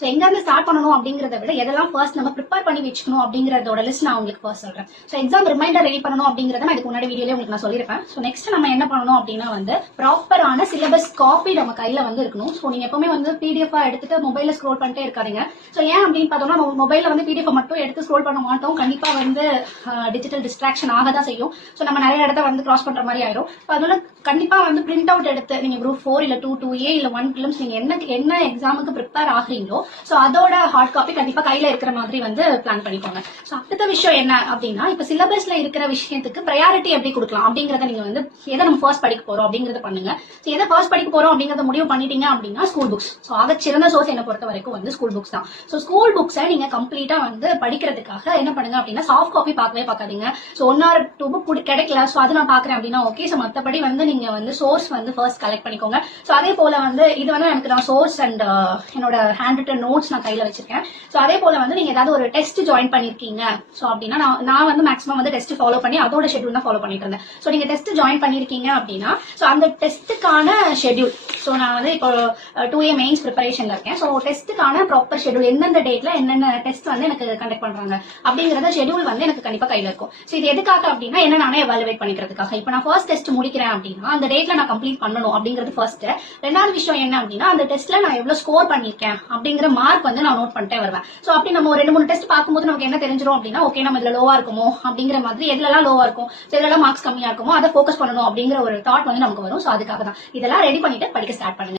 So எங்க இருந்து start பண்ணணும் அப்படிங்கறத விட எதெல்லாம் ஃபர்ஸ்ட் நம்ம ப்ரிப்பேர் பண்ணி வச்சுக்கணும் அப்படிங்கறதோட லிஸ்ட் நான் உங்களுக்கு ஃபர்ஸ்ட் சொல்றேன். சோ எக்ஸாம் ரிமைண்டர் ரெடி பண்ணணும் அப்படிங்கறத நான் இதுக்கு முன்னாடி வீடியோல உங்களுக்கு நான் சொல்லிருப்பேன். சோ நெக்ஸ்ட் நம்ம என்ன பண்ணணும் அப்படின்னா வந்து ப்ராப்பரான சிலபஸ் காப்பி நம்ம கையில வந்து இருக்கணும். சோ நீங்க எப்பவுமே வந்து பிடிஎஃப் எடுத்துட்டு மொபைல்ல ஸ்க்ரோல் பண்ணிட்டே இருக்காதீங்க. சோ ஏன் அப்படின்னு பார்த்தோம்னா நம்ம மொபைல்ல வந்து பிடிஎஃப் மட்டும் எடுத்து ஸ்க்ரோல் பண்ண மாட்டோம். கண்டிப்பா வந்து டிஜிட்டல் டிஸ்ட்ராக்ஷன் ஆக தான் செய்யும். சோ நம்ம நிறைய இடத்த வந்து கிராஸ் பண்ற மாதிரி ஆயிடும். அதனால கண்டிப்பா வந்து பிரிண்ட் அவுட் எடுத்து நீங்க குரூப் 4 இல்ல 2A இல்ல 1 பிலிம்ஸ் நீங்க என்ன எக்ஸாமுக்கு ப்ரிப்பேர் ஆகுறீங்களோ சோ அதோட ஹார்ட் காப்பி கண்டிப்பா கையில இருக்கிற மாதிரி வந்து பிளான் பண்ணிக்கோங்க. சோ அடுத்த விஷயம் என்ன அப்படின்னா இப்ப சிலபஸ்ல இருக்கிற விஷயத்துக்கு ப்ரையாரிட்டி எப்படி கொடுக்கலாம் அப்படிங்கறத நீங்க வந்து எதை நம்ம ஃபர்ஸ்ட் படிக்க போறோம் அப்படிங்கறத பண்ணுங்க. சோ எதை ஃபர்ஸ்ட் படிக்க போறோம் அப்படிங்கறத முடிவு பண்ணிட்டீங்க அப்படின்னா ஸ்கூல் புக்ஸ். சோ ஆக சிறந்த சோர்ஸ் என்ன பொறுத்த வரைக்கும் வந்து ஸ்கூல் புக்ஸ் தான். சோ ஸ்கூல் புக்ஸை நீங்க கம்ப்ளீட்டா வந்து படிக்கிறதுக்காக என்ன பண்ணுங்க அப்படின்னா சாஃப்ட் காப்பி பார்க்கவே பார்க்காதீங்க. சோ 1 or 2 புக் கிடைக்கல சோ அது நான் பாக்குறேன் அப்படின்னா ஓகே. சோ மத்தபடி வந்து நீங்க வந்து சோர்ஸ் வந்து ஃபர்ஸ்ட் கலெக்ட் பண்ணிக்கோங்க. சோ அதே போல வந்து இது வந்து எனக்கு நான் சோர்ஸ் அண்ட் என்னோட ஹேண்ட் ரிட்டன் நோட்ஸ் நான் கையில வச்சிருக்கேன். சோ அதே போல வந்து நீங்க ஏதாவது ஒரு டெஸ்ட் ஜாயின் பண்ணிருக்கீங்க சோ அப்படின்னா நான் வந்து மேக்ஸிமம் வந்து டெஸ்ட் ஃபாலோ பண்ணி அதோட ஷெட்யூல் தான் ஃபாலோ பண்ணிட்டு இருந்தேன். சோ நீங்க டெஸ்ட் ஜாயின் பண்ணிருக்கீங்க அப்படின்னா சோ அந்த டெஸ்ட்டுக்கான ஷெட்யூல் சோ நான் வந்து இப்போ 2A மெயின்ஸ் ப்ரிப்பரேஷன்ல இருக்கேன். சோ டெஸ்ட்டுக்கான ப்ராப்பர் ஷெட்யூல் எந்தெந்த டேட்ல என்னென்ன டெஸ்ட் வந்து எனக்கு கண்டக்ட் பண்றாங்க அப்படிங்கறத ஷெட்யூல் வந்து எனக்கு கண்டிப்பா கையில இருக்கும். சோ இது எதுக்காக அப்படின்னா என்ன நானே எவாலுவேட் பண்ணிக்கிறதுக்காக. இப்போ நான் ஃபர்ஸ்ட் டெஸ்ட் முடிக்கிறேன் அப்படின்னா அந்த டேட்ல நான் கம்ப்ளீட் பண்ணணும் அப்படிங்கிறது ஃபர்ஸ்ட். ரெண்டாவது விஷயம் என்ன அப்படின்னா அந்த டெஸ்ட்ல நான் எவ்வளவு ஸ்கோர் பண்ணிருக்கேன் அப்படிங்கிற மார்க் வந்து நான் நோட் பண்ணிட்டே வருவேன். சோ அப்படி நம்ம ஒரு 2-3 டெஸ்ட் பார்க்கும்போது நமக்கு என்ன தெரிஞ்சிரும் அப்படின்னா ஓகே நம்ம இதுல லோவா இருக்குமோ அப்படிங்கிற மாதிரி எதுலலாம் லோவா இருக்கும் எதுலலாம் மார்க்ஸ் கம்மியா இருக்குமோ அதை ஃபோக்கஸ் பண்ணணும் அப்படிங்கிற ஒரு தாட் வந்து நமக்கு வரும். சோ அதுக்காக தான் இதெல்லாம் ரெடி பண்ணிட்டு படிக்க ஸ்டார்ட் பண்ணுங்க.